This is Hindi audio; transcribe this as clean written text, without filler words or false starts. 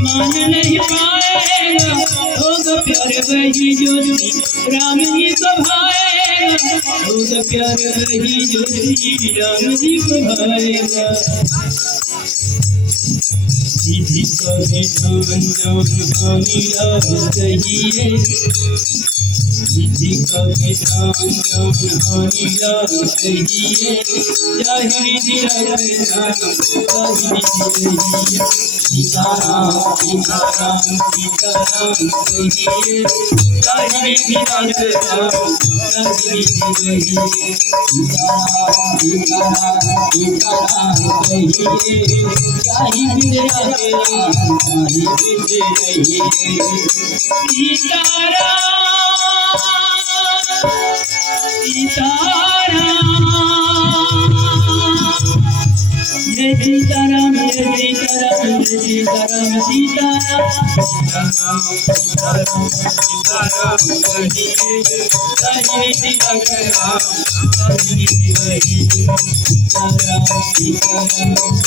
मान नहीं पाएगा होगा प्यार वही जो राम जी को भाएगा होगा प्यार वही जो राम जी को भाएगा विधि का विधान जान हानिला कहिए विधि का विधान जान हानिला कहिए जाहि विधि सीताराम सीताराम सीताराम कहिए जाहि विधि सीताराम सीताराम कहिए जाहि विधि सीताराम सीताराम सीताराम